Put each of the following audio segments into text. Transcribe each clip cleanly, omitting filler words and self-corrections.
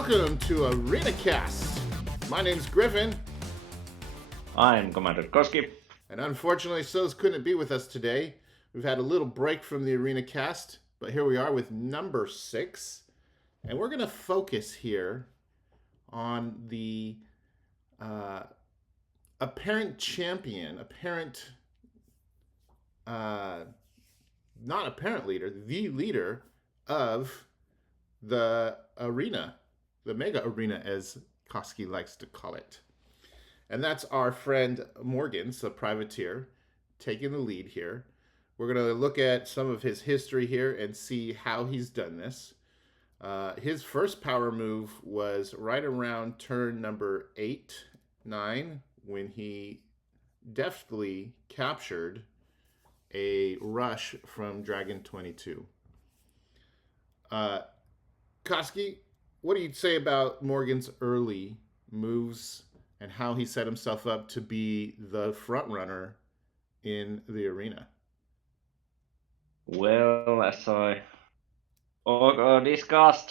Welcome to ArenaCast. My name's Griffin, I'm Commander Koski. and unfortunately, Soz couldn't be with us today. We've had a little break from the ArenaCast, but here we are with number 6, and we're going to focus here on the apparent champion, not apparent leader, the leader of the arena, the mega arena, as Koski likes to call it. And that's our friend Morgens, a privateer, taking the lead here. We're going to look at some of his history here and see how he's done this. His first power move was right around turn number 8, 9, when he deftly captured a rush from Dragon 22. Koski, what do you say about Morgan's early moves and how he set himself up to be the front runner in the arena? Well, as I discussed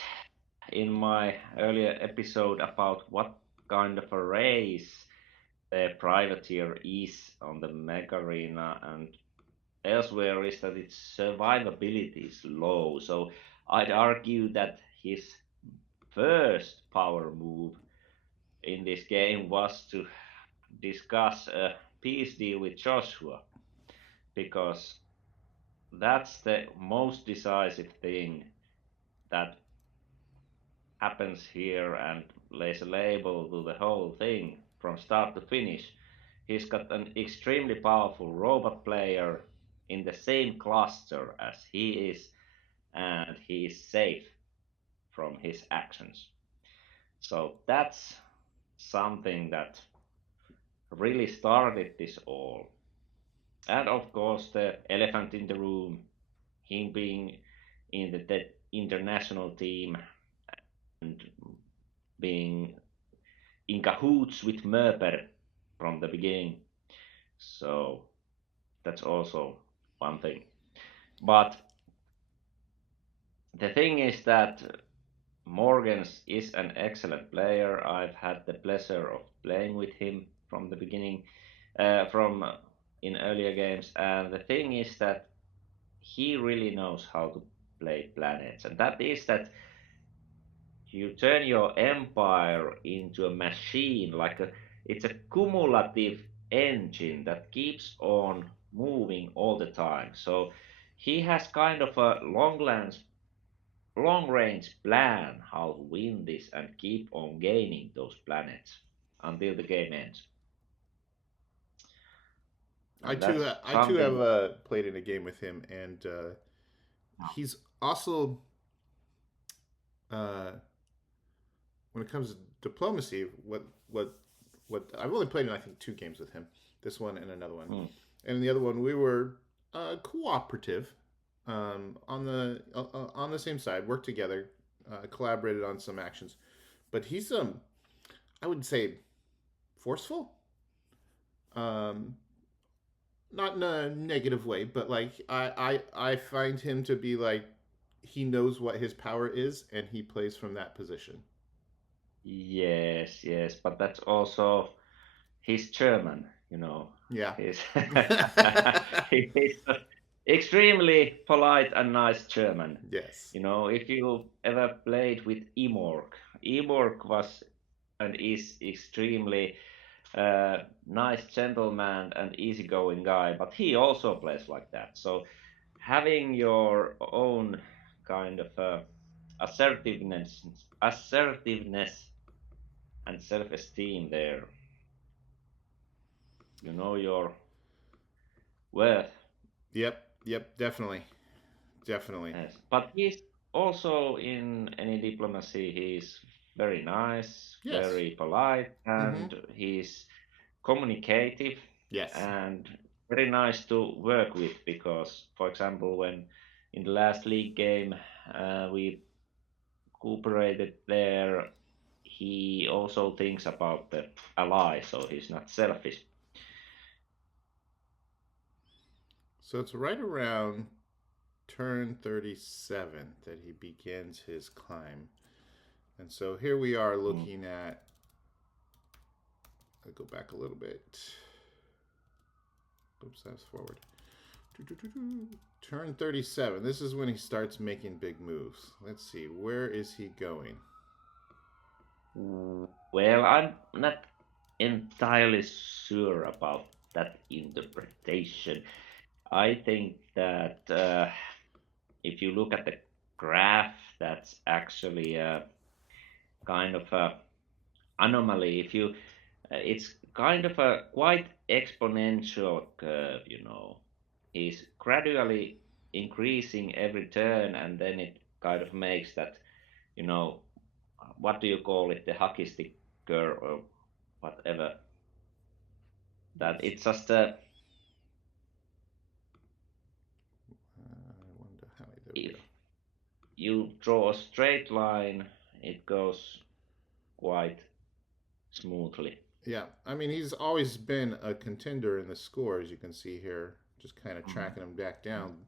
in my earlier episode about what kind of a race the privateer is on the mega arena and elsewhere, is that its survivability is low. So I'd argue that his first power move in this game was to discuss a peace deal with Joshua, because that's the most decisive thing that happens here and lays a label to the whole thing from start to finish. He's got an extremely powerful robot player in the same cluster as he is, and he is safe from his actions. So that's something that really started this all. And of course, the elephant in the room, him being in the international team and being in cahoots with Möper from the beginning. So that's also one thing. But the thing is that Morgens is an excellent player. I've had the pleasure of playing with him from the beginning, from in earlier games. And the thing is that he really knows how to play planets, and that is that you turn your empire into a machine, it's a cumulative engine that keeps on moving all the time. So he has kind of a long range plan how to win this and keep on gaining those planets until the game ends. I And too, that's I too have something. played in a game with him, and he's also, uh, when it comes to diplomacy, what I've only played in I think 2 games with him, this one and another one, Hmm. and the other one we were cooperative, on the same side, worked together, collaborated on some actions, but he's I would say forceful, um, not in a negative way, but like I find him to be like he knows what his power is and he plays from that position. Yes, yes, but that's also he's German, you know. Yeah. He's he's extremely polite and nice German. Yes. You know, if you ever played with Imorg, Imorg was and is extremely nice gentleman and easygoing guy, but he also plays like that. So having your own kind of assertiveness and self-esteem there, you know your worth. Yep. Yep. Definitely. Definitely. Yes, but he's also in any diplomacy. He's very nice, Yes. very polite, Mm-hmm. and he's communicative Yes. and very nice to work with. Because, for example, when in the last league game we cooperated there, he also thinks about the ally, so he's not selfish. So it's right around turn 37 that he begins his climb. And so here we are Mm. looking at, I'll go back a little bit. Oops, that's forward. Turn 37. This is when he starts making big moves. Let's see, where is he going? Well, I'm not entirely sure about that interpretation. I think that if you look at the graph, that's actually a kind of a anomaly. If you, it's kind of a quite exponential curve. He's gradually increasing every turn, and then it kind of makes that, you know, what do you call it, the hockey stick curve or whatever. That Yes. it's just a I wonder how. There we if go. you draw a straight line, it goes quite smoothly. Yeah, I mean, he's always been a contender in the score, as you can see here, just kind of Mm. tracking him back down.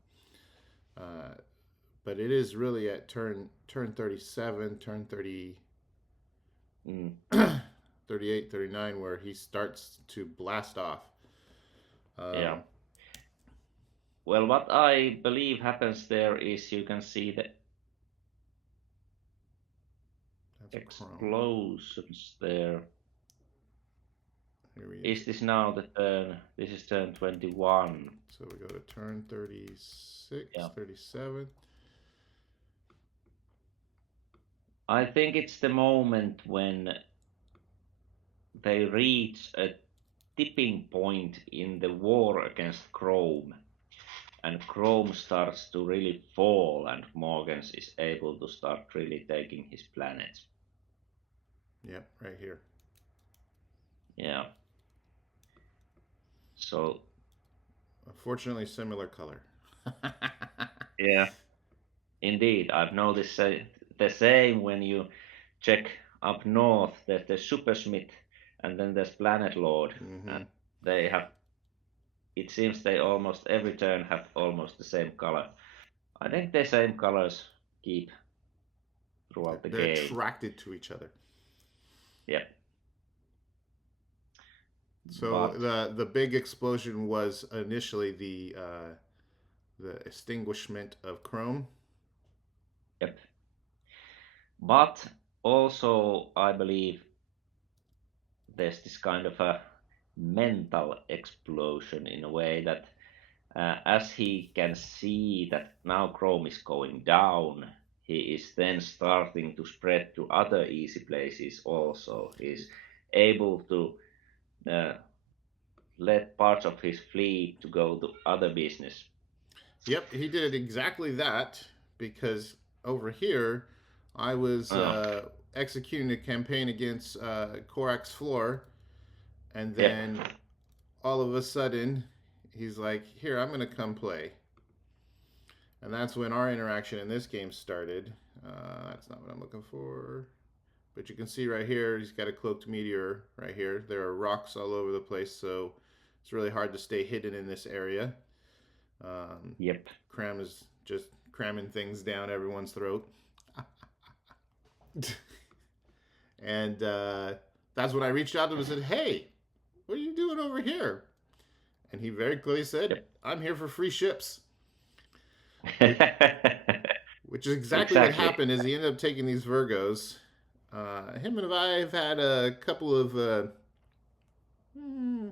Uh, but it is really at turn 37, turn 30, Mm. 38, 39, where he starts to blast off. Yeah. Um, Well, what I believe happens there is you can see the that's a chrome. explosions there. Here he is. Is this now the turn? This is turn 21. So we go to turn 36, Yeah. 37. I think it's the moment when they reach a tipping point in the war against Chrome, and Chrome starts to really fall, and Morgens is able to start really taking his planets. Yep, right here. Yeah. So Unfortunately, similar color. yeah, indeed, I've noticed the same when you check up north. There's the Supersmith, and then there's Planet Lord, Mm-hmm. and they have. It seems they almost every turn have almost the same color. I think the same colors keep throughout the They're game. attracted to each other. Yeah, So but the big explosion was initially the extinguishment of chrome. yep. But also, I believe there's this kind of a mental explosion in a way that as he can see that now Chrome is going down, he is then starting to spread to other easy places also. He's able to uh, let parts of his fleet to go to other business. Yep, he did exactly that because over here I was Uh, executing a campaign against Korak's floor, and yep, then all of a sudden he's like, "Here, I'm gonna come play," and that's when our interaction in this game started. That's not what I'm looking for. But you can see right here, he's got a cloaked meteor right here. There are rocks all over the place, so it's really hard to stay hidden in this area. Um, yep, Cram is just cramming things down everyone's throat. And that's when I reached out to him and said, "Hey, what are you doing over here?" And he very clearly said, yep. "I'm here for free ships," which, which is exactly what Exactly. happened. Is he ended up taking these Virgos. Him and I have had a couple of hmm,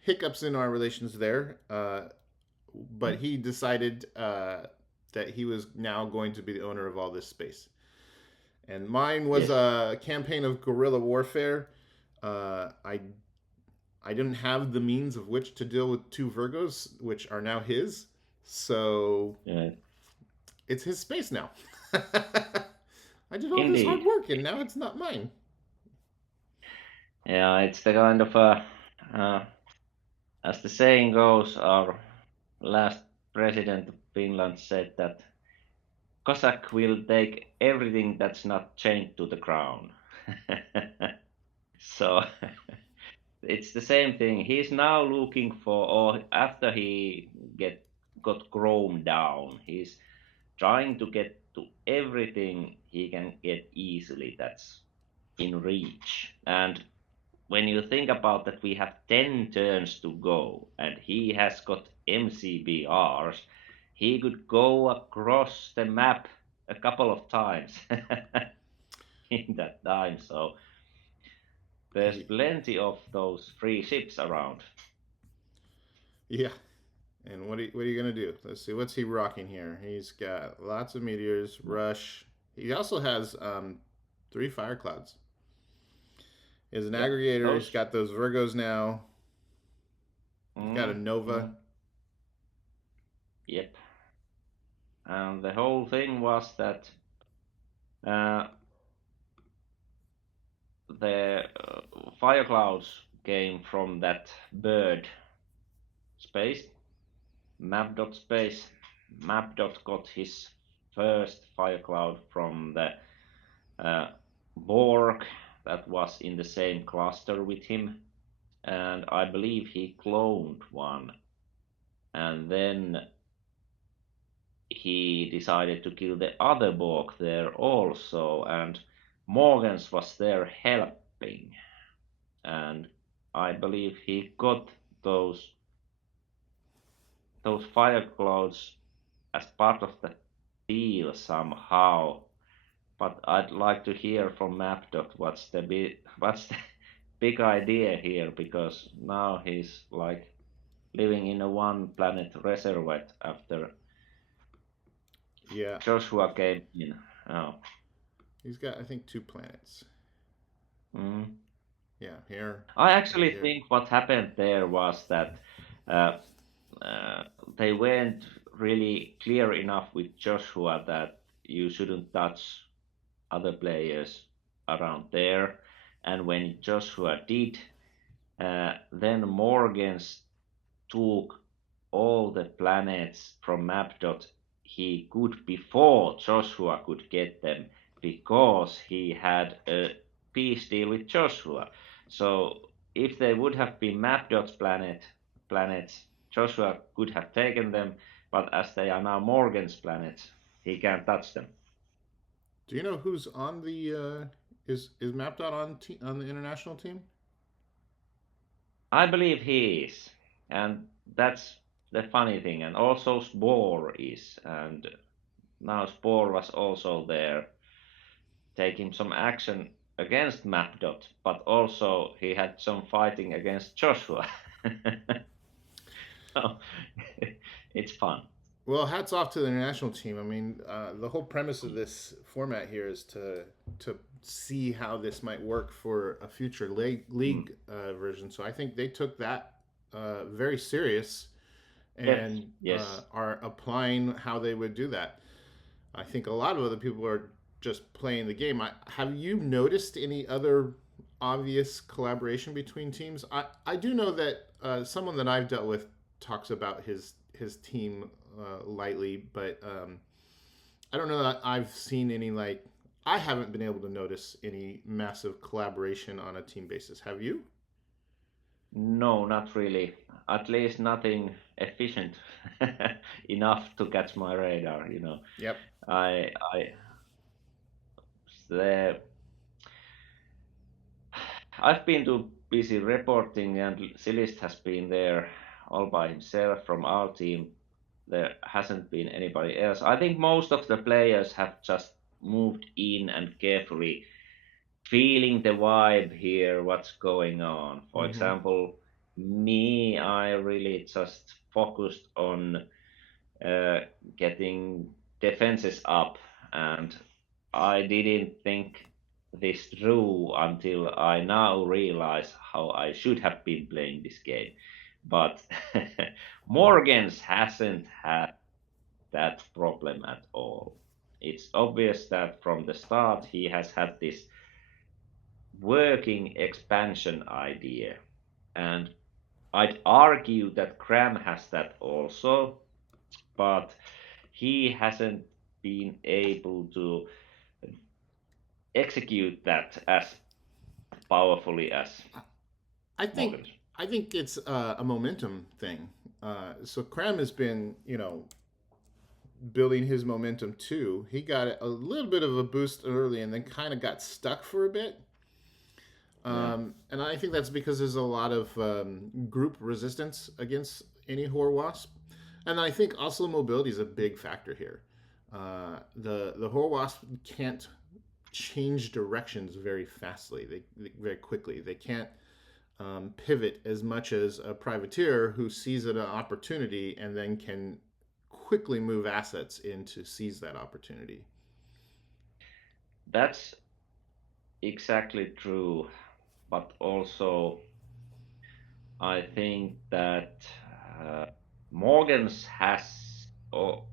hiccups in our relations there, but he decided that he was now going to be the owner of all this space. And mine was Yes. a campaign of guerrilla warfare. I didn't have the means of which to deal with two Virgos, which are now his. So Uh, it's his space now. I did all this hard indeed. work, and now it's not mine. Yeah, it's the kind of uh, as the saying goes, our last president of Finland said that Cossack will take everything that's not chained to the crown. So it's the same thing. He's now looking for, or after he get got Chrome down, he's trying to get to everything he can get easily that's in reach. And when you think about that, we have 10 turns to go, and he has got MCBRs, he could go across the map a couple of times in that time. So there's He, plenty of those free ships around. yeah. And what are you gonna do? Let's see. What's he rocking here? He's got lots of meteors, rush. He also has 3 fire clouds. He's an Yep, aggregator. He's those. got those Virgos now. He's got a Mm, Nova. mm, yep. And the whole thing was that uh, the fire clouds came from that bird space, map.space. Map.dot got his first fire cloud from the uh, Borg that was in the same cluster with him, and I believe he cloned one, and then he decided to kill the other Borg there also, and Morgens was there helping, and I believe he got those those fire clouds as part of the deal somehow. But I'd like to hear from Mapdot what's the big idea here, because now he's like living in a one planet reservoir after Yeah. Joshua came in. Oh. He's got I think 2 planets. Mm. Yeah. Here. I Right actually here. think what happened there was that uh, uh, they weren't really clear enough with Joshua that you shouldn't touch other players around there. And when Joshua did, then Morgens took all the planets from Mapdot he could before Joshua could get them, because he had a peace deal with Joshua. So if they would have been Mapdot's planets, Joshua could have taken them, but as they are now Morgan's planets, he can't touch them. Do you know who's on the is Mapdot on the international team? I believe he is, and that's the funny thing. And also Spore is, and now Spore was also there, taking some action against Mapdot, but also he had some fighting against Joshua. So it's fun. Well, hats off to the international team. I mean, the whole premise of this format here is to see how this might work for a future Mm. league version. So I think they took that very serious Yes, and yes. are applying how they would do that. I think a lot of other people are just playing the game. Have you noticed any other obvious collaboration between teams? I do know that someone that I've dealt with talks about his team lightly, but I don't know that I've seen any like. I haven't been able to notice any massive collaboration on a team basis. Have you? No, not really. At least nothing efficient enough to catch my radar. Yep. I the I've been too busy reporting, and Silist has been there all by himself from our team. There hasn't been anybody else. I think most of the players have just moved in and carefully feeling the vibe here, what's going on. For Mm-hmm. example, me, I really just focused on uh, getting defenses up, and I didn't think this through until I now realize how I should have been playing this game. But Morgens hasn't had that problem at all. It's obvious that from the start he has had this working expansion idea, and I'd argue that Cram has that also, but he hasn't been able to execute that as powerfully as I think Morgan. I think it's a momentum thing. So Cram has been building his momentum too. He got a little bit of a boost early and then kind of got stuck for a bit. Yeah. And I think that's because there's a lot of group resistance against any Horde Wasp. And I think also mobility is a big factor here. The Horde Wasp can't change directions very fastly, very quickly. They can't pivot as much as a privateer who sees an opportunity and then can quickly move assets in to seize that opportunity. That's exactly true. But also, I think that uh, Morgens has, or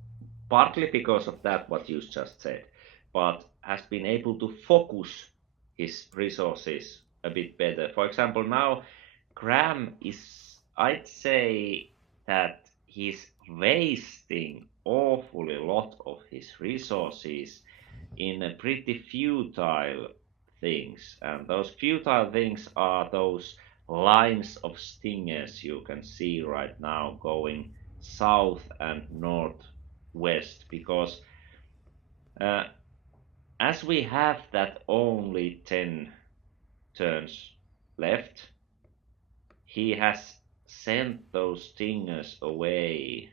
partly because of that, what you just said, but has been able to focus his resources a bit better. For example, now Graham is, I'd say that he's wasting awfully lot of his resources in a pretty futile things. And those futile things are those lines of stingers you can see right now going south and northwest because uh, as we have that only 10 turns left, he has sent those stingers away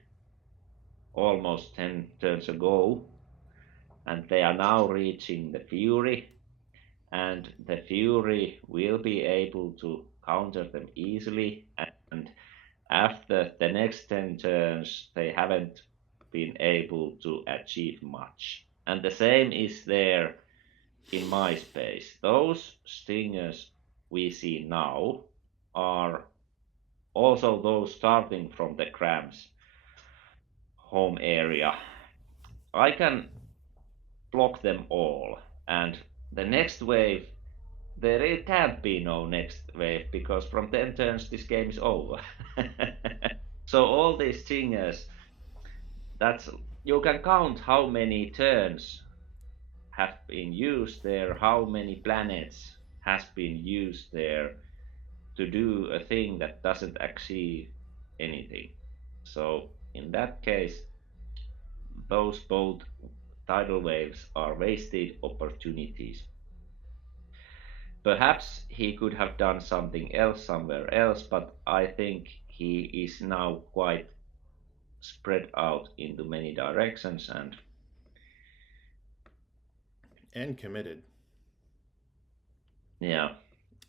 almost 10 turns ago, and they are now reaching the Fury, and the Fury will be able to counter them easily. And after the next 10 turns, they haven't been able to achieve much. And the same is there in my space. Those stingers we see now are also those starting from the Crams home area. I can block them all, and the next wave, there really can't be no next wave because from 10 turns this game is over. So all these singers, that's you can count how many turns have been used there, how many planets has been used there to do a thing that doesn't achieve anything. So in that case, those both tidal waves are wasted opportunities. Perhaps he could have done something else somewhere else, but I think he is now quite spread out into many directions and And committed. yeah.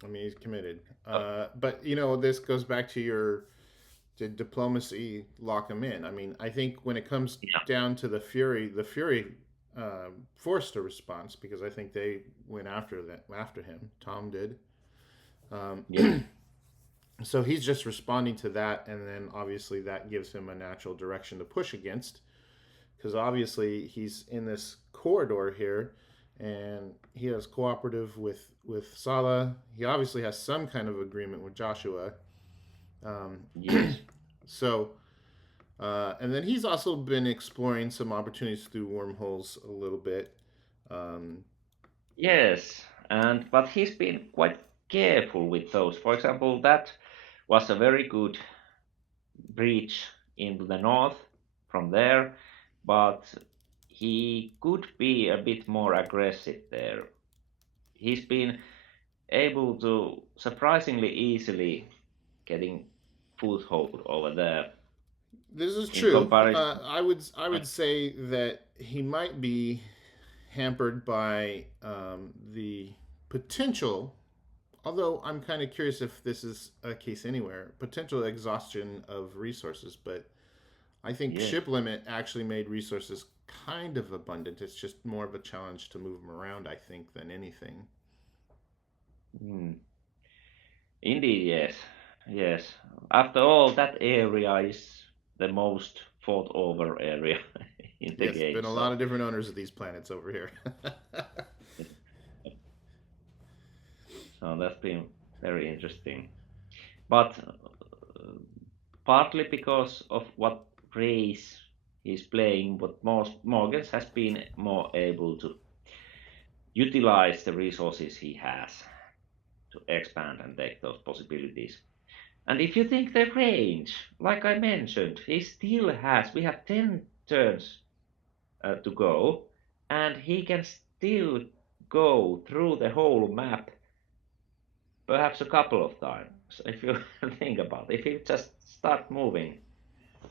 I mean, he's committed. Uh, But you know, this goes back to your did diplomacy lock him in? I mean, I think when it comes yeah. down to the Fury forced a response because I think they went after him. Tom did. Um, Yeah. so he's just responding to that, and then obviously that gives him a natural direction to push against because obviously he's in this corridor here, and he has cooperative with Sala. He obviously has some kind of agreement with Joshua. Um, Yes. so and then he's also been exploring some opportunities through wormholes a little bit. Um, Yes. And but he's been quite careful with those. For example, that was a very good breach into the north from there, but he could be a bit more aggressive there. He's been able to surprisingly easily getting foothold over there this is in true. comparison. I would say that he might be hampered by the potential. Although I'm kind of curious if this is a case anywhere, potential exhaustion of resources. But I think Yes, ship limit actually made resources kind of abundant. It's just more of a challenge to move them around, I think, than anything. mm. Indeed, yes, yes. After all, that area is the most fought over area in the Yes, game, been a lot so of different owners of these planets over here. so that's been very interesting. But partly because of what race he's playing, but Morgens has been more able to utilize the resources he has to expand and take those possibilities. And if you think the range, like I mentioned, he still has, we have 10 turns to go, and he can still go through the whole map perhaps a couple of times if you think about it. If you just start moving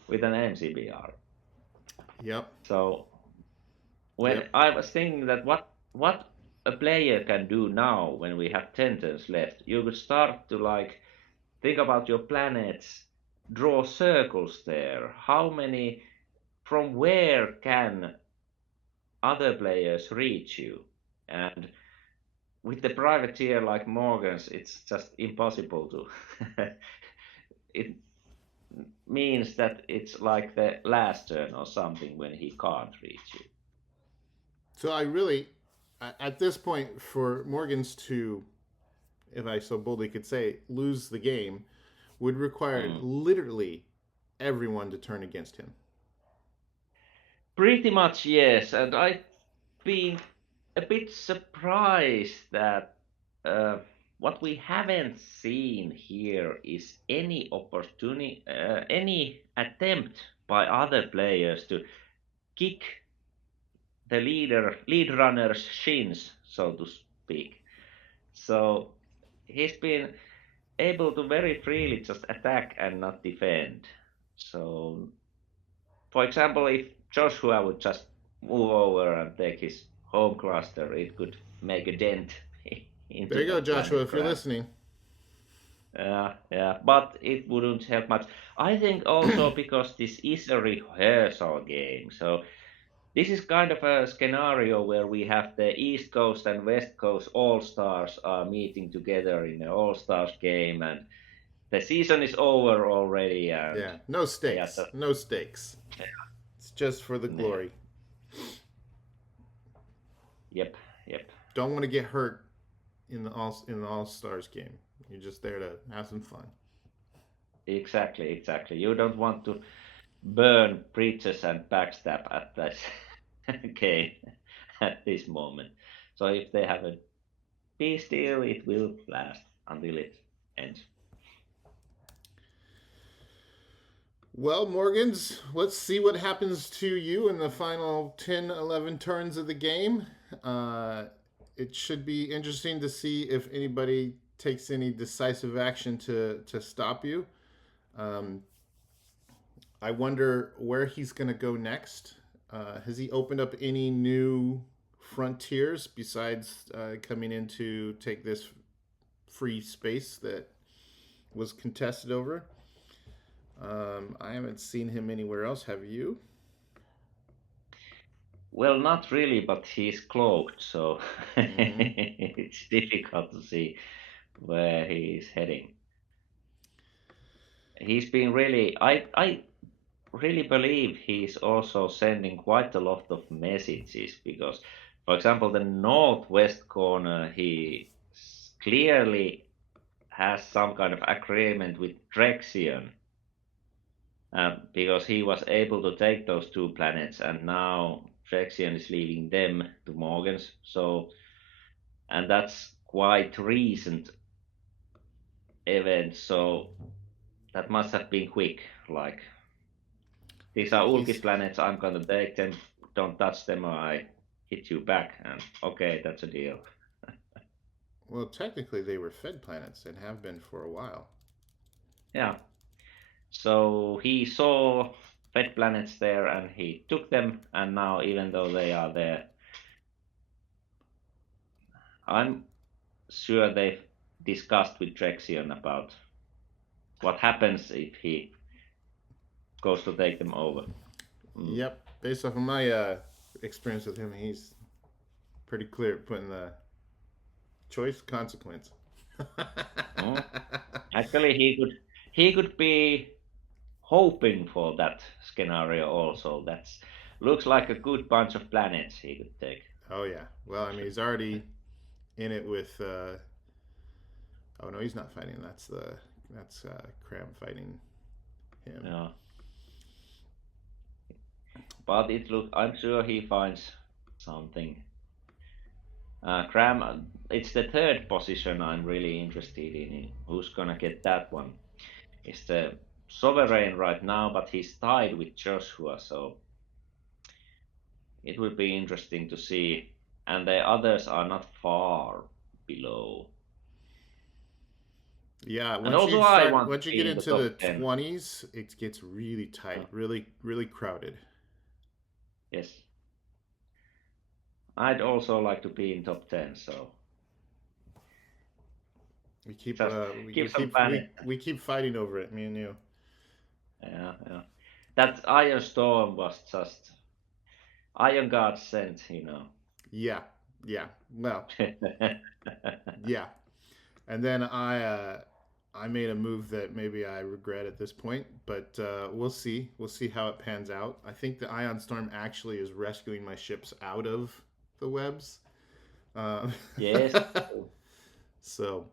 with an MCBR. Yep. So when Yep. I was thinking that what a player can do now when we have 10 turns left, you could start to like think about your planets, draw circles there. How many, from where can other players reach you? And with the privateer like Morgens, it's just impossible to. It means that it's like the last turn or something when he can't reach you. So I really, at this point, for Morgans to, if I so boldly could say, lose the game, would require Mm. literally everyone to turn against him. Pretty much, yes. And I've been a bit surprised that what we haven't seen here is any opportunity, any attempt by other players to kick the lead runner's shins, so to speak. So he's been able to very freely just attack and not defend. So, for example, if Joshua would just move over and take his home cluster, it could make a dent There into you go, that Joshua, planet if you're cram. listening. Yeah, but it wouldn't help much. I think also because this is a rehearsal game, so this is kind of a scenario where we have the East Coast and West Coast All Stars are meeting together in an All Stars game, and the season is over already, and Yeah, no they are stakes. just No stakes. It's just for the yeah, glory. yep, yep, Don't want to get hurt in the All Stars game. You're just there to have some fun. exactly, exactly. You don't want to burn bridges and backstab at this game at this moment. So if they have a peace deal, it will last until it ends. Well, Morgans, let's see what happens to you in the final 10, 11 turns of the game. Uh, it should be interesting to see if anybody takes any decisive action to stop you. Um, I wonder where he's going to go next. Has he opened up any new frontiers besides coming in to take this free space that was contested over? I haven't seen him anywhere else. Have you? Well, not really, but he's cloaked, so Mm-hmm. it's difficult to see where he's heading. He's been really, I really believe he's also sending quite a lot of messages because, for example, the northwest corner, he clearly has some kind of agreement with Drexion because he was able to take those two planets, and now Drexion is leaving them to Morgens. So, and that's quite recent event. So that must have been quick. Like I these are think Ulkis he's planets. I'm gonna take them. Don't touch them, or I hit you back. And okay, that's a deal. well. Technically, they were fed planets and have been for a while. Yeah. So he saw fed planets there, and he took them. And now, even though they are there, I'm sure they've discussed with Drexion about what happens if he goes to take them over. Mm. Yep. Based off of my experience with him, he's pretty clear at putting the choice consequence. Mm. Actually, he could be hoping for that scenario also. That's looks like a good bunch of planets he could take. Oh yeah. Well, I mean, he's already in it with. Oh no, he's not fighting. That's Cram fighting him. Yeah, but I'm sure he finds something. Cram, it's the third position I'm really interested in. Who's gonna get that one? It's the Sovereign right now, but he's tied with Joshua, so It will be interesting to see, and the others are not far below. Yeah, And also, I want to once you get be in the into the top 10. 20s, it gets really Uh, tight, really crowded. yes, I'd also like to be in top 10. So We keep just keep some planning. we keep fighting over it, me and you. Yeah, yeah. That Iron Storm was just Iron God sent, you know. Yeah, yeah. Well, yeah. And then I made a move that maybe I regret at this point, but we'll see. We'll see how it pans out. I think the Ion Storm actually is rescuing my ships out of the webs. Uh, Yes. so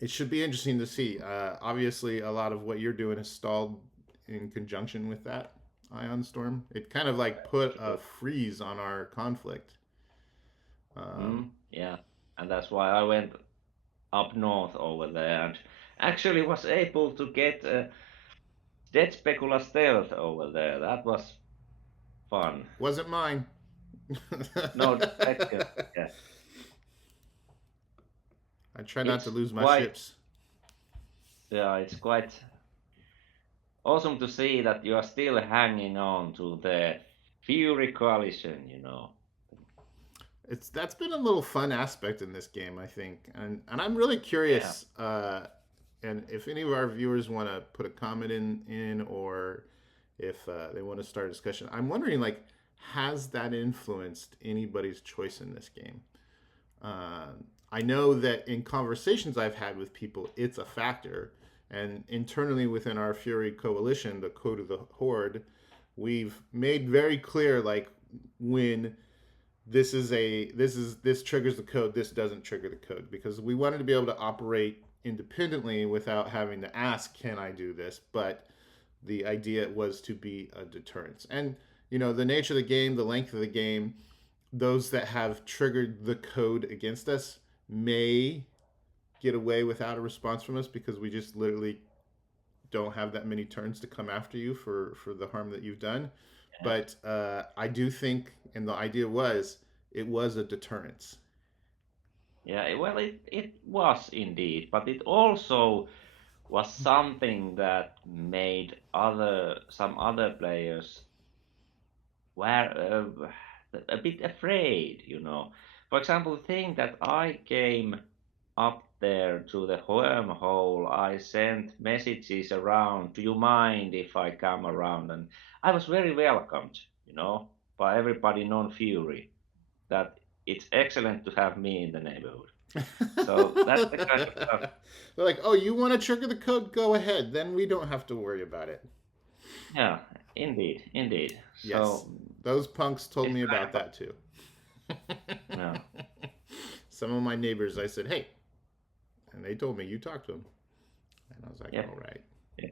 it should be interesting to see. Obviously, a lot of what you're doing is stalled in conjunction with that Ion Storm. It kind of like put a True. freeze on our conflict. Um, Yeah, and that's why I went up north over there and actually was able to get Dead Specula Stealth over there. That was fun. wasn't mine. No, Specula. Yeah, I try not to it's lose my quite. ships. Yeah, it's quite awesome to see that you are still hanging on to the Fury Coalition. You know. It's that's been a little fun aspect in this game, I think, and I'm really Yeah. curious. And if any of our viewers want to put a comment in, or if they want to start a discussion, I'm wondering like, has that influenced anybody's choice in this game? I know that in conversations I've had with people, it's a factor. And internally within our Fury coalition, the Code of the Horde, we've made very clear like when this triggers the code, this doesn't trigger the code, because we wanted to be able to operate independently without having to ask, can I do this? But the idea was to be a deterrence. And the nature of the game, the length of the game, those that have triggered the code against us may get away without a response from us because we just literally don't have that many turns to come after you for the harm that you've done. But I do think, and the idea was, it was a deterrence. Yeah, well, it was indeed, but it also was something that made some other players were a bit afraid, you know. For example, the thing that I came up there to the wormhole, I sent messages around, do you mind if I come around? And I was very welcomed, you know, by everybody non-Fury, that it's excellent to have me in the neighborhood. So that's the kind of stuff. They're like, oh, you want to trigger the code? Go ahead. Then we don't have to worry about it. Yeah, indeed, indeed. Yes, So those punks told it's me kind about of, that too. yeah, Some of my neighbors, I said, hey, and they told me, you talked to him. And I was like, yep, all right. yeah.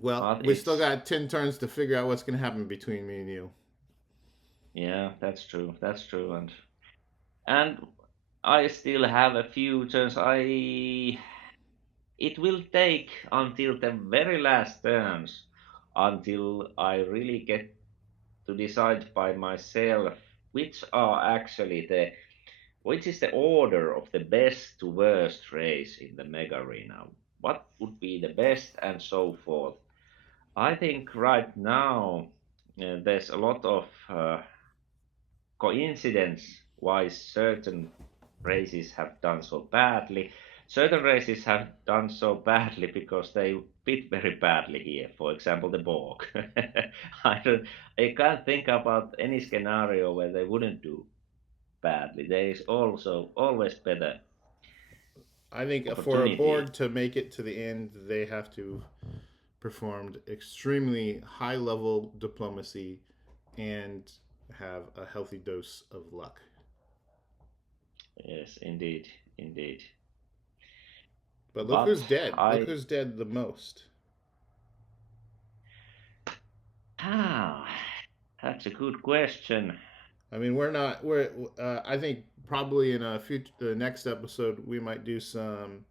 Well, But we still it's, got 10 turns to figure out what's going to happen between me and you. yeah, that's true, that's true. And I still have a few turns. It will take until the very last turns until I really get to decide by myself which are actually which is the order of the best to worst race in the mega arena. What would be the best and so forth. I think right now there's a lot of coincidence why certain races have done so badly. Certain races have done so badly because they fit very badly here. For example, the Borg. I don't, I can't think about any scenario where they wouldn't do badly. There is also always better I think for a opportunity. Borg to make it to the end, they have to performed extremely high level diplomacy and have a healthy dose of luck. Yes, indeed, indeed. But look But who's dead. Look I who's dead the most. ah, that's a good question. I mean, we're not. We're. I think probably in a future, the next episode, we might do some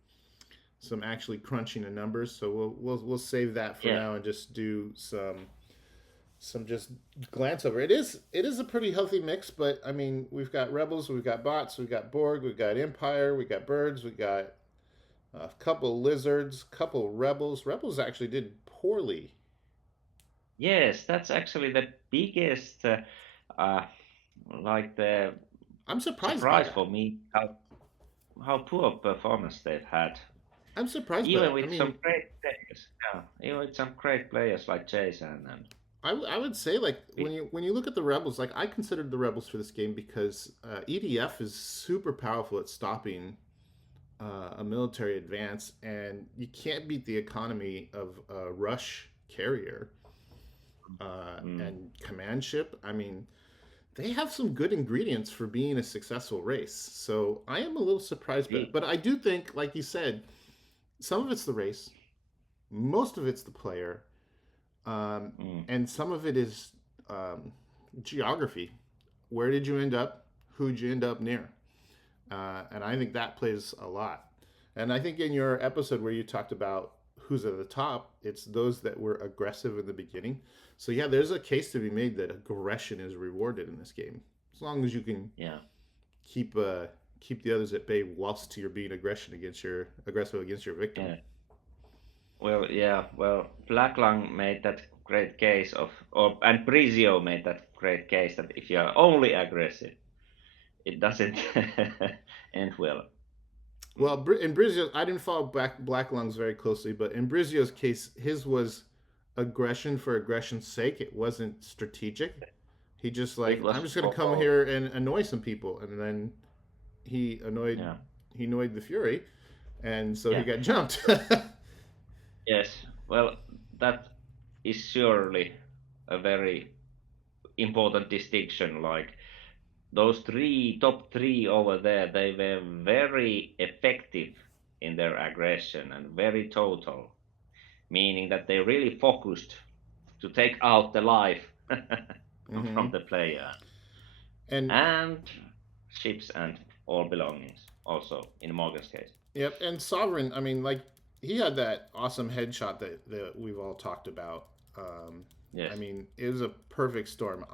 actually crunching the numbers. So we'll save that for Yeah, now and just do some some just glance over. It is a pretty healthy mix, but I mean, we've got rebels, we've got bots, we've got Borg, we've got Empire, we got birds, we got a couple lizards, couple rebels. Rebels actually did poorly. Yes, that's actually the biggest, uh, like the I'm surprised by surprise that. for me how poor performance they've had. I'm surprised by Even that. I with some mean, great players, yeah, even with some great players like Jason and I would say like we, when you look at the rebels, like I considered the rebels for this game because EDF is super powerful at stopping a military advance, and you can't beat the economy of a rush carrier mm, and command ship. I mean, they have some good ingredients for being a successful race. So I am a little surprised by it. we, But I do think, like you said, some of it's the race, most of it's the player, um, mm, and some of it is geography. Where did you end up? Who'd you end up near? And I think that plays a lot. And I think in your episode where you talked about who's at the top, it's those that were aggressive in the beginning. So yeah, there's a case to be made that aggression is rewarded in this game, as long as you can yeah, keep keep the others at bay whilst you're being aggressive against your victim. yeah. Well, yeah, well, Black Lung made that great case of, or and Brizio made that great case that if you are only aggressive, it doesn't end well. Mm. Well, in Brizio's, I didn't follow Black Lungs very closely, but in Brizio's case, his was aggression for aggression's sake. It wasn't strategic. He just It like, was I'm just gonna come for, here and annoy some people, and then he annoyed yeah, he annoyed the Fury, and so he yeah, got jumped. yes. Well, that is surely a very important distinction. Like those top three over there, they were very effective in their aggression and very total, meaning that they really focused to take out the life hmm from the player And and ships and all belongings. Also, in Morgan's case, yep, and Sovereign. I mean, like he had that awesome headshot that we've all talked about. I yes, mean, it was a perfect storm.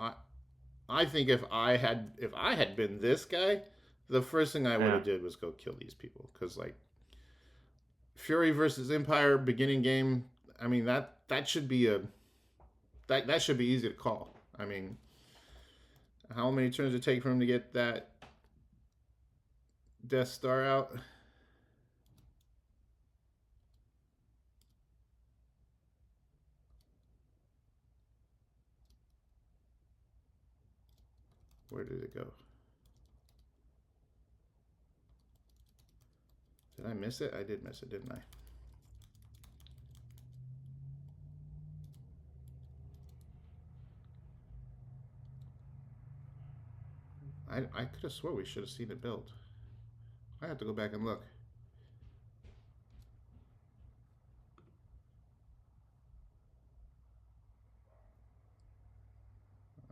I think if I had been this guy, the first thing I would yeah, have did was go kill these people because like Fury versus Empire beginning game. I mean that should be that should be easy to call. I mean, how many turns did it take for him to get that Death Star out? Where did it go? Did I miss it? I did miss it, didn't I could have swore we should have seen it built. I have to go back and look.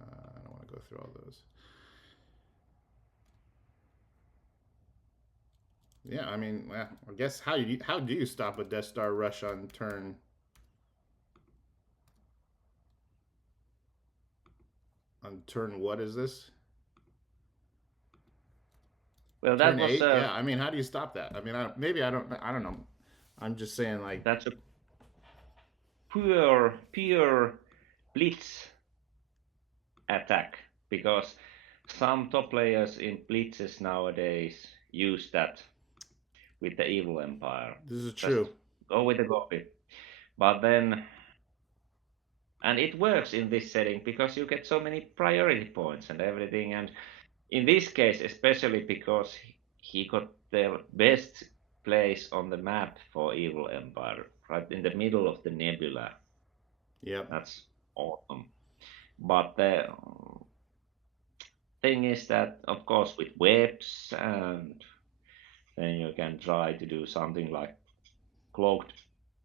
I don't want to go through all those. Yeah, I mean, well, I guess how do you stop a Death Star rush on turn what is this? well, Turn that was 8? Yeah, I mean, how do you stop that? I mean, I don't know. I'm just saying like that's a pure blitz attack because some top players in blitzes nowadays use that with the evil empire. this is Just true. go with the copy. But then, and it works in this setting because you get so many priority points and everything. And in this case, especially because he got the best place on the map for evil empire, right in the middle of the nebula. Yep. That's awesome. But the thing is that, of course, with webs and then you can try to do something like cloaked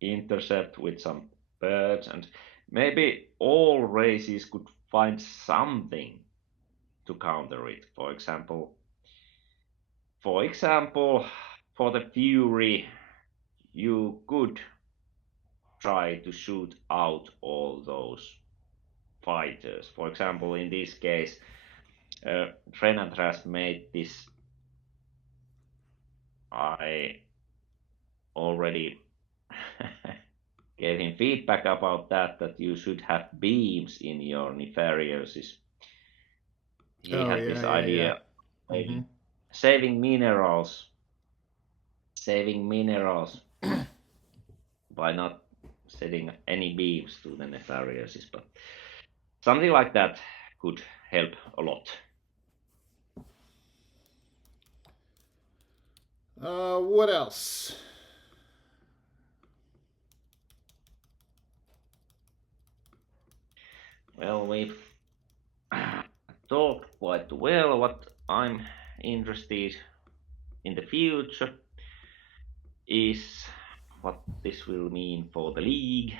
intercept with some birds, and maybe all races could find something to counter it. For example, for the Fury, you could try to shoot out all those fighters. For example, in this case, Trenant has made this. I already gave him feedback about that you should have beams in your Nefarious. He Oh had this yeah, yeah, yeah. idea Mm-hmm. saving minerals, saving minerals by not setting any beams to the Nefarious, but something like that could help a lot. What else? Well, we've talked quite well. What I'm interested in the future is what this will mean for the league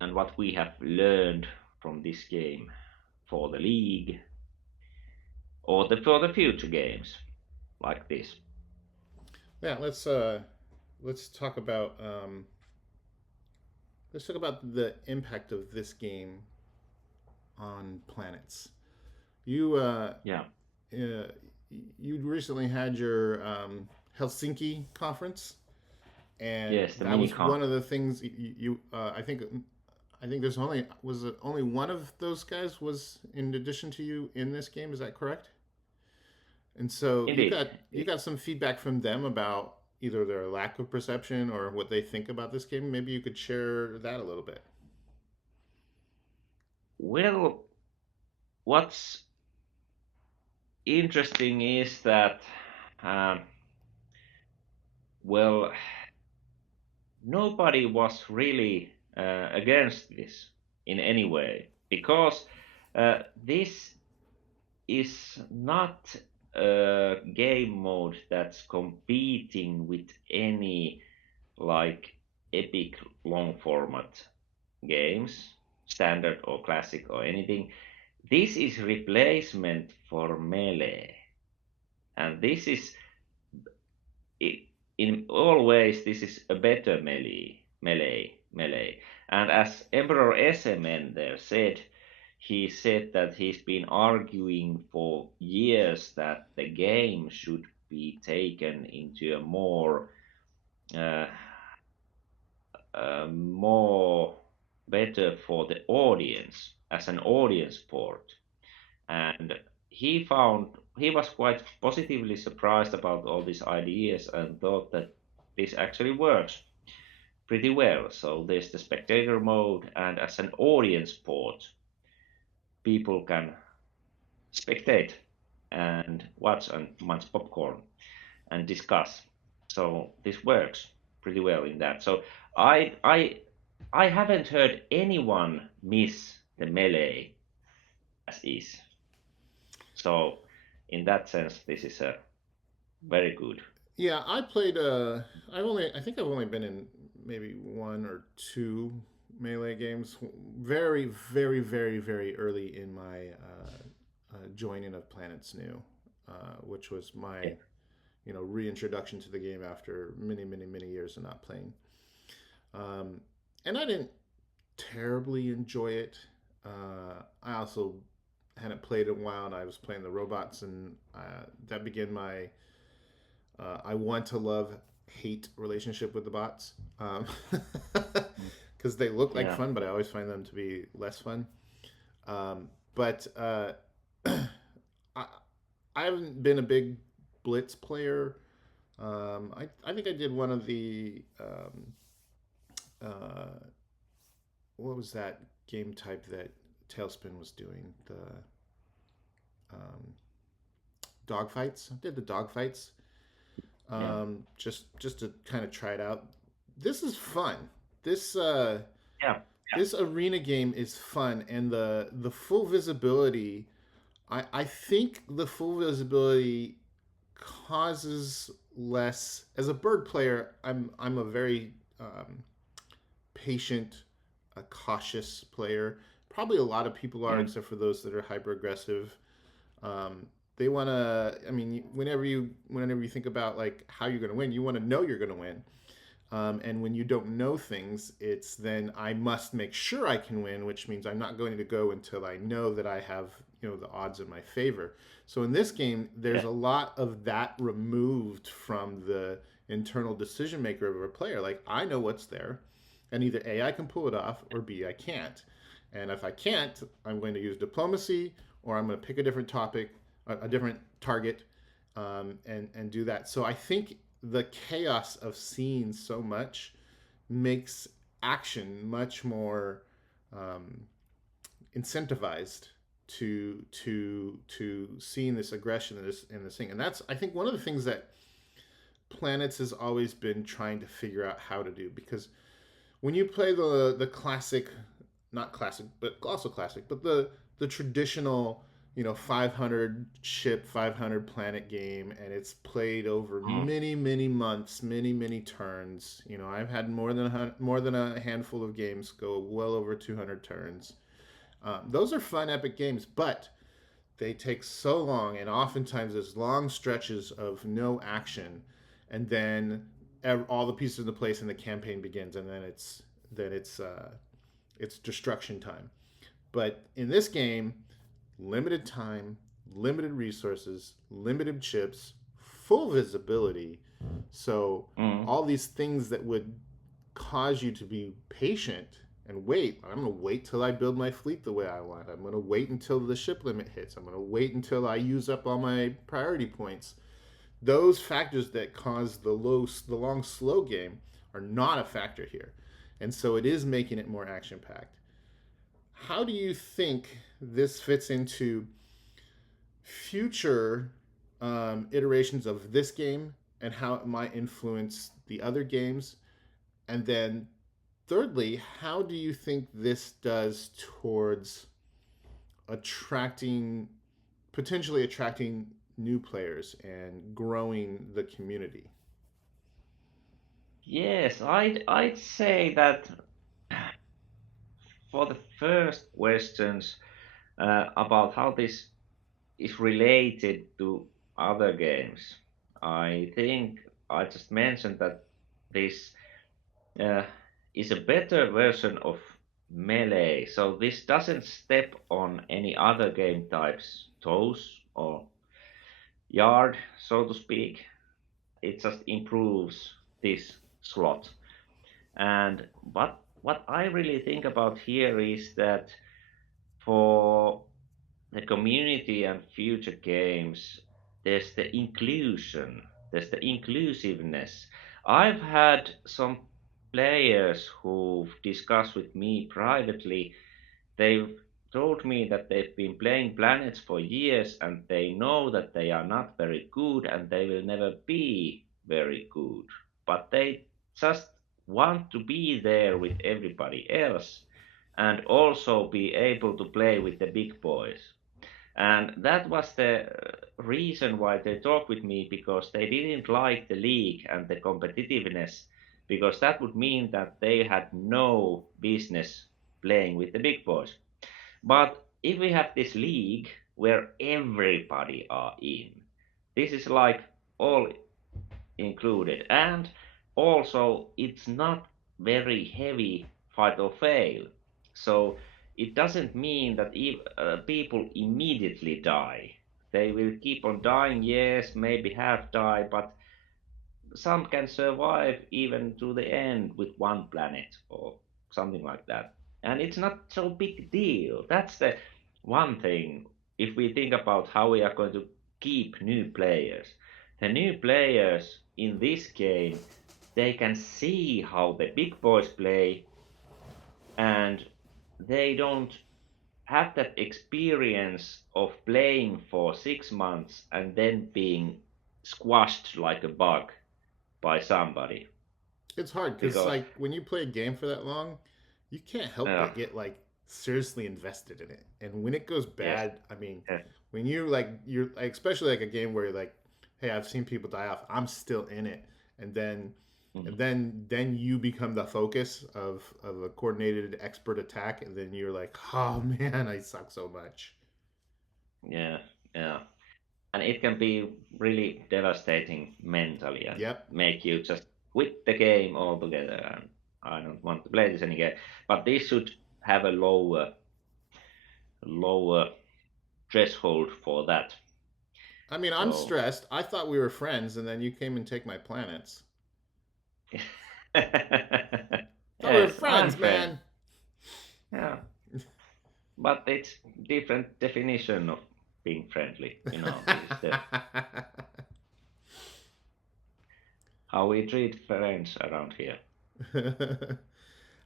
and what we have learned from this game for the league or for the future games like this. Yeah, let's talk about the impact of this game on planets. You Yeah. uh, you recently had your Helsinki conference, and Yes, the that was minicon. one of the things I think there's only was it only one of those guys was in addition to you in this game. Is that correct? And so Indeed. you got some feedback from them about either their lack of perception or what they think about this game. Maybe you could share that a little bit. Well, what's interesting is that, um, well, nobody was really against this in any way because this is not a game mode that's competing with any like epic long format games, standard or classic or anything. This is replacement for melee, and this is in all ways this is a better melee. And as Emperor SMN there said, he said that he's been arguing for years that the game should be taken into a uh, more better for the audience as an audience port. And he was quite positively surprised about all these ideas and thought that this actually works pretty well. So there's the spectator mode, and as an audience port, people can spectate and watch and munch popcorn and discuss. So this works pretty well in that. So I I I haven't heard anyone miss the melee as is. So in that sense, this is a very good. Yeah, I played. I think I've only been in maybe one or two melee games. Very, very, very, very early in my joining of Planets.nu, which was my reintroduction to the game after many, many, many years of not playing. Um, and I didn't terribly enjoy it. I also hadn't played in a while, and I was playing the robots, and that began my I want to love hate relationship with the bots because they look like Yeah, fun, but I always find them to be less fun. But I, I haven't been a big Blitz player. I think I did one of the uh, what was that game type that Tailspin was doing, the um, dog fights. I did the dog fights yeah, just to kind of try it out. This is fun. This yeah, this arena game is fun, and the full visibility. I think the full visibility causes less. As a bird player, I'm a very patient, a cautious player. Probably a lot of people are, mm, except for those that are hyper aggressive. Um, they want to. I mean, whenever you think about like how you're going to win, you want to know you're going to win. And when you don't know things, it's then I must make sure I can win, which means I'm not going to go until I know that I have, the odds in my favor. So in this game, there's Yeah. a lot of that removed from the internal decision maker of a player. Like I know what's there, and either A, I can pull it off, or B, I can't. And if I can't, I'm going to use diplomacy, or I'm going to pick a different topic, a different target, and do that. So I think the chaos of seeing so much makes action much more um, incentivized to seeing this aggression in this thing. And that's, I think, one of the things that Planets has always been trying to figure out how to do, because when you play the classic, not classic, but also classic, but the traditional, 500 ship, 500 planet game, and it's played over Mm. many months, many turns. I've had more than a handful of games go well over 200 turns. Those are fun, epic games, but they take so long, and oftentimes there's long stretches of no action, and then all the pieces into place, and the campaign begins, and then it's destruction time. But in this game, limited time, limited resources, limited chips, full visibility. So Mm. all these things that would cause you to be patient and wait. I'm going to wait till I build my fleet the way I want. I'm going to wait until the ship limit hits. I'm going to wait until I use up all my priority points. Those factors that cause the long, slow game are not a factor here. And so it is making it more action packed. How do you think this fits into future iterations of this game and how it might influence the other games? And then, thirdly, how do you think this does towards attracting, potentially attracting new players and growing the community? Yes, I'd say that for the first questions about how this is related to other games, I think I just mentioned that this uh, is a better version of Melee. So this doesn't step on any other game types' toes or yard, so to speak. It just improves this slot. And what I really think about here is that for the community and future games, there's the inclusion, there's the inclusiveness. I've had some players who've discussed with me privately. They've told me that they've been playing Planets for years and they know that they are not very good and they will never be very good. But they just want to be there with everybody else and also be able to play with the big boys. And that was the reason why they talked with me, because they didn't like the league and the competitiveness, because that would mean that they had no business playing with the big boys. But if we have this league where everybody are in, this is like all included, and also it's not very heavy fight or fail. So it doesn't mean that if, people immediately die. They will keep on dying, yes, maybe half die, but some can survive even to the end with one planet or something like that. And it's not so big deal. That's the one thing. If we think about how we are going to keep new players, the new players in this game, they can see how the big boys play, and they don't have that experience of playing for 6 months and then being squashed like a bug by somebody. It's hard because, Because like, when you play a game for that long, you can't help uh, but get, like, seriously invested in it. And when it goes yes, bad, I mean, yes, when you're like, especially like a game where you're like, hey, I've seen people die off, I'm still in it. And then, mhm, and then you become the focus of a coordinated expert attack. And then you're like, oh man, I suck so much. yeah, yeah, and it can be really devastating mentally and Yep. make you just quit the game altogether, and I don't want to play this any game. But this should have a lower threshold for that. I mean, I'm So stressed. I thought we were friends, and then you came and take my planets. Thought we were yes, I'm friends, friend. man. Yeah, but it's different definition of being friendly. This is the how we treat friends around here.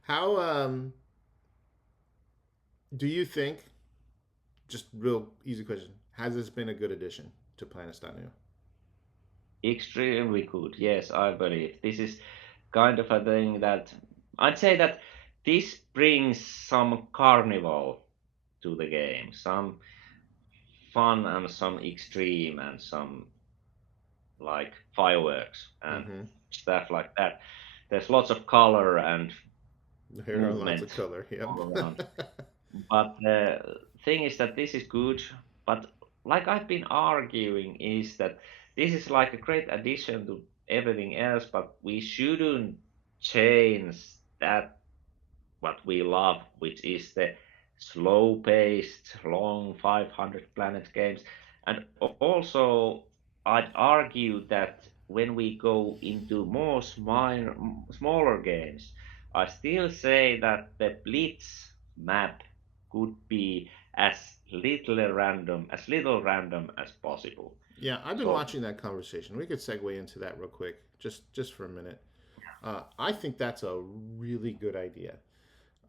How do you think? Just real easy question. Has this been a good addition to Planets.nu? Extremely good. Yes, I believe this is kind of a thing that I'd say that this brings some carnival to the game, some fun and some extreme and some like fireworks and Mm-hmm. stuff like that. There's lots of color and There are lots of movement color. Yep. all around. But the thing is that this is good, but like I've been arguing is that this is like a great addition to everything else, but we shouldn't change that what we love, which is the slow-paced, long 500 planet games. And also, I'd argue that when we go into more smaller games, I still say that the Blitz map could be as little random as possible. Yeah, I've been So watching that conversation. We could segue into that real quick, just for a minute. I think that's a really good idea,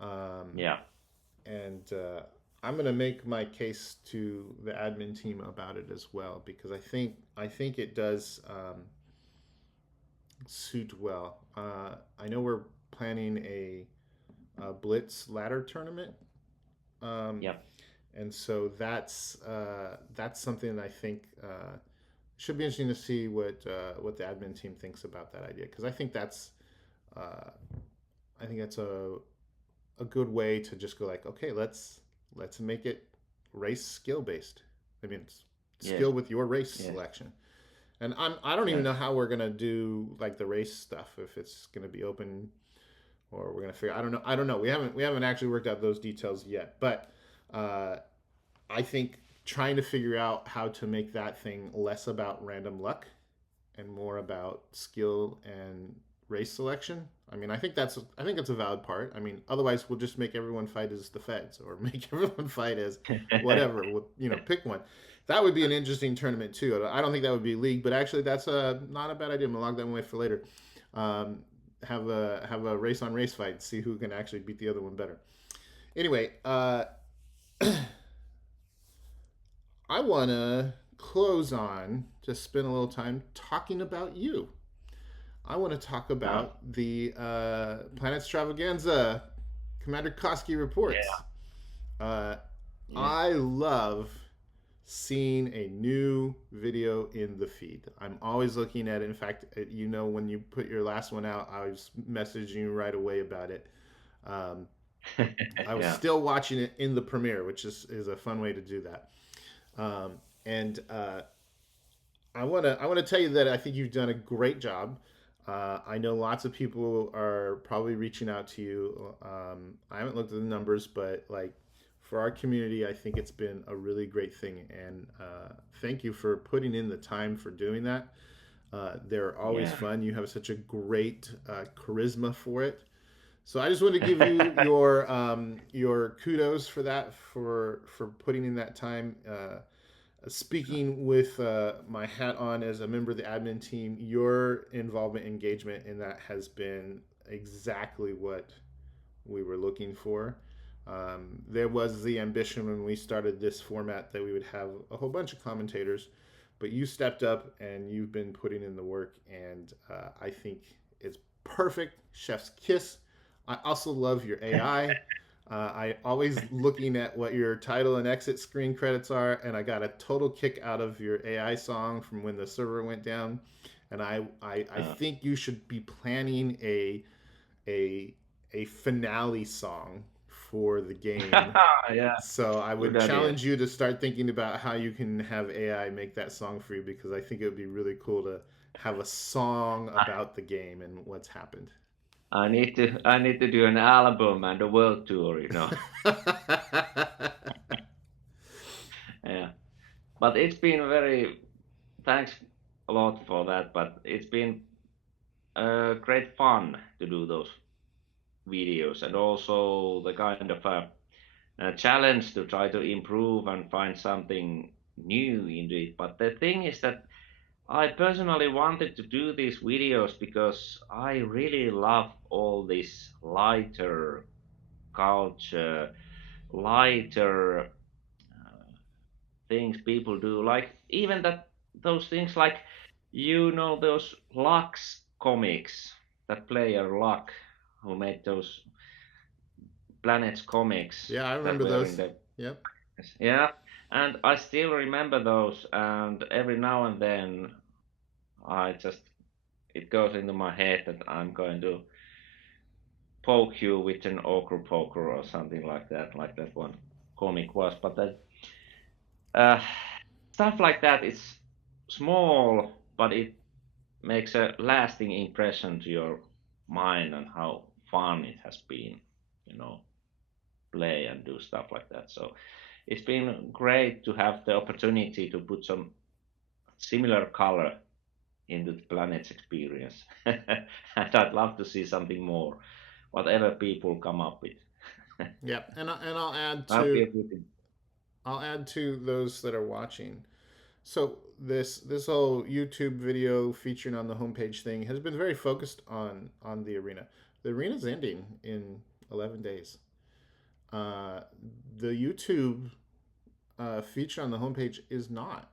um, yeah, and I'm going to make my case to the admin team about it as well because I think it does suit well. I know we're planning a Blitz ladder tournament, um, yeah, and so that's something that I think should be interesting to see what the admin team thinks about that idea because uh, I think that's a good way to just go like, okay, let's make it race skill based. I mean, it's yes, skill with your race yes, selection. And I don't even yes. know how we're gonna do like the race stuff if it's gonna be open or we're gonna figure. I don't know. We haven't actually worked out those details yet. But uh, I think trying to figure out how to make that thing less about random luck and more about skill and race selection. I mean, I think that's a valid part. I mean, otherwise we'll just make everyone fight as the feds or make everyone fight as whatever. Pick one. That would be an interesting tournament too. I don't think that would be league, but actually that's not a bad idea. I'm gonna log that one away for later. Um, have a race on race fight, see who can actually beat the other one better. Anyway, I want to close on just spend a little time talking about you. I want to talk Ah, about the Planet Extravaganza Commander Koski reports. yeah, Uh, yeah. I love seeing a new video in the feed. I'm always looking at it. In fact, when you put your last one out, I was messaging you right away about it. Um, I was Yeah. still watching it in the premiere, which is a fun way to do that. And I want to tell you that I think you've done a great job. I know lots of people are probably reaching out to you. I haven't looked at the numbers, but like for our community, I think it's been a really great thing. And thank you for putting in the time for doing that. They're always Yeah. fun. You have such a great charisma for it. So I just wanted to give you your kudos for that for putting in that time. Speaking with my hat on as a member of the admin team, your involvement, engagement in that has been exactly what we were looking for. There was the ambition when we started this format that we would have a whole bunch of commentators, but you stepped up and you've been putting in the work, and I think it's perfect. Chef's kiss. I also love your AI. I always looking at what your title and exit screen credits are, and I got a total kick out of your AI song from when the server went down. And I Uh, think you should be planning a a finale song for the game. yeah, So I good would idea. challenge you to start thinking about how you can have AI make that song for you because I think it would be really cool to have a song about the game and what's happened. I need to do an album and a world tour. Yeah. But it's been very thanks a lot for that, but it's been great fun to do those videos and also the kind of a challenge to try to improve and find something new into it. But the thing is that I personally wanted to do these videos because I really love all this lighter culture, lighter things people do. Like even that those things like those Lux comics, that player Luck who made those Planets comics Yeah, I that remember were in those. the Yep. yeah, and I still remember those, and every now and then I just it goes into my head that I'm going to poke you with an ochre poker or something like that one comic was. But that uh, stuff like that is small, but it makes a lasting impression to your mind and how fun it has been, you know, play and do stuff like that. So it's been great to have the opportunity to put some similar color into the planet's experience. And I'd love to see something more, whatever people come up with. Yep. And I'll add I'll be to able to, those that are watching. So this whole YouTube video featuring on the homepage thing has been very focused on the arena. The arena's ending in 11 days. Uh, the YouTube feature on the homepage is not,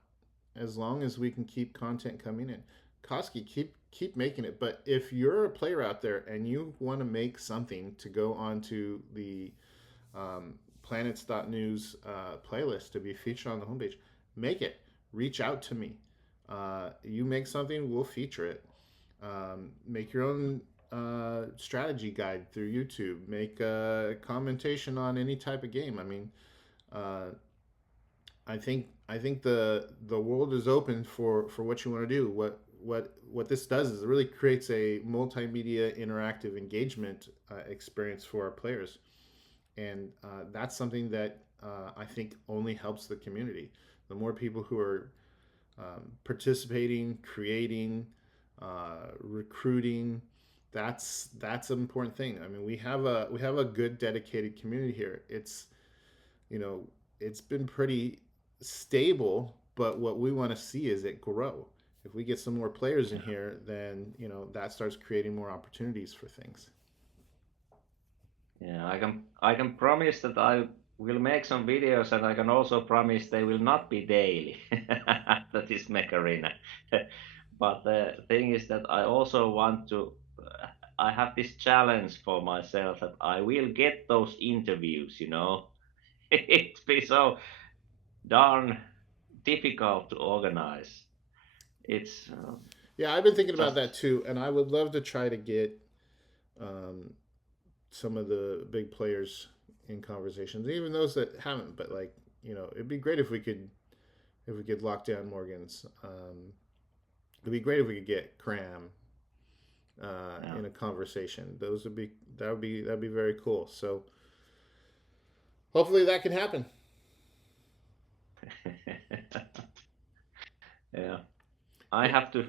as long as we can keep content coming in. Koski, keep making it. But if you're a player out there and you want to make something to go onto the Planets.news playlist to be featured on the homepage, make it. Reach out to me. You make something, we'll feature it. Make your own strategy guide through YouTube. Make a commentation on any type of game. I mean, uh, I think the world is open for what you want to do. What this does is it really creates a multimedia interactive engagement experience for our players, and that's something that I think only helps the community. The more people who are participating, creating, recruiting, that's an important thing. I mean, we have a good dedicated community here. You know, it's been pretty stable, but what we want to see is it grow. If we get some more players in yeah, here, then that starts creating more opportunities for things. yeah. I can promise that I will make some videos, and I can also promise they will not be daily. That is Mech Arena. But the thing is that I also want to. I have this challenge for myself that I will get those interviews. It's been so darn difficult to organize. It's Yeah, I've been thinking about just that too, and I would love to try to get um, some of the big players in conversations, even those that haven't. But like, it'd be great if we could lock down Morgens. It'd be great if we could get Cram yeah. in a conversation. That'd be very cool. So hopefully that can happen. Yeah. I Yeah, have to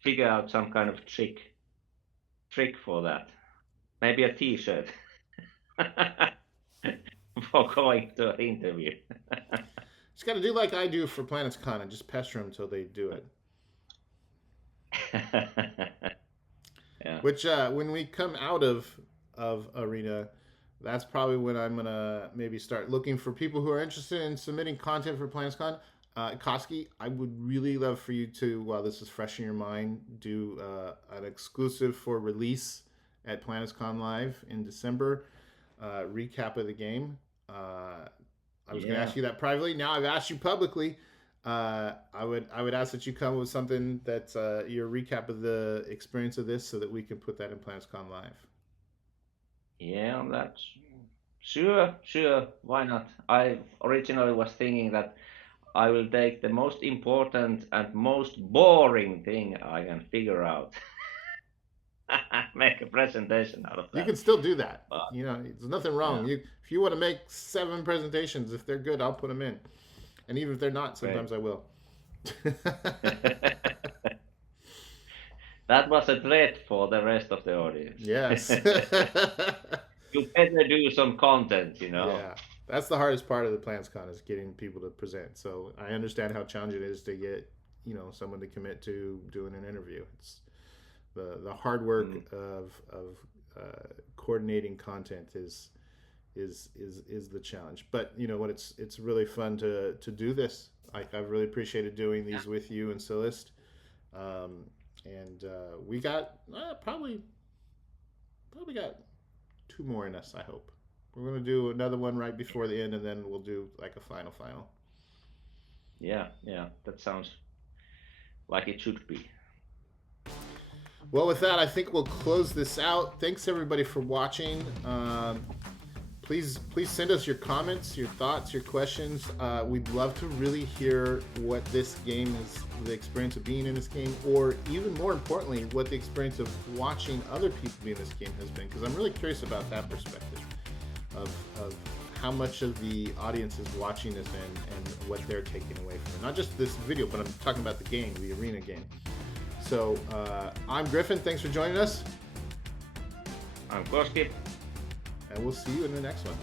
figure out some kind of trick for that. Maybe a T-shirt for going to an interview. just got to do like I do for Planets Con and just pester them until they do it. Yeah. Which when we come out of Arena, that's probably when I'm gonna maybe start looking for people who are interested in submitting content for PlanetsCon. Koski, I would really love for you to, while this is fresh in your mind, do an exclusive for release at PlanetsCon Live in December. Recap of the game. I was going to Yeah. ask you that privately. Now I've asked you publicly. I would ask that you come with something that's your recap of the experience of this, so that we can put that in PlanetsCon Live. Yeah, that's sure. Why not? I originally was thinking that I will take the most important and most boring thing I can figure out. Make a presentation out of You that. can still do that. But You know, there's nothing yeah, wrong. If you want to make 7 presentations, if they're good, I'll put them in. And even if they're not, great. sometimes I will. That was a threat for the rest of the audience. Yes. You better do some content, you know. Yeah, that's the hardest part of the PlanetsCon is getting people to present. So I understand how challenging it is to get someone to commit to doing an interview. It's the hard work Mm, of coordinating content is the challenge. But you know what? It's really fun to do this. I've really appreciated doing yeah, these with you and Celeste. And we got probably got 2 more in us. I hope. We're gonna do another one right before the end, and then we'll do like a final. yeah, yeah. That sounds like it should be. Well, with that, I think we'll close this out. Thanks everybody for watching. Please send us your comments, your thoughts, your questions. We'd love to really hear what this game is, the experience of being in this game, or even more importantly, what the experience of watching other people be in this game has been. Because I'm really curious about that perspective of how much of the audience is watching this and what they're taking away from it. Not just this video, but I'm talking about the game, the arena game. So I'm Griffin. Thanks for joining us. I'm Koski. And we'll see you in the next one.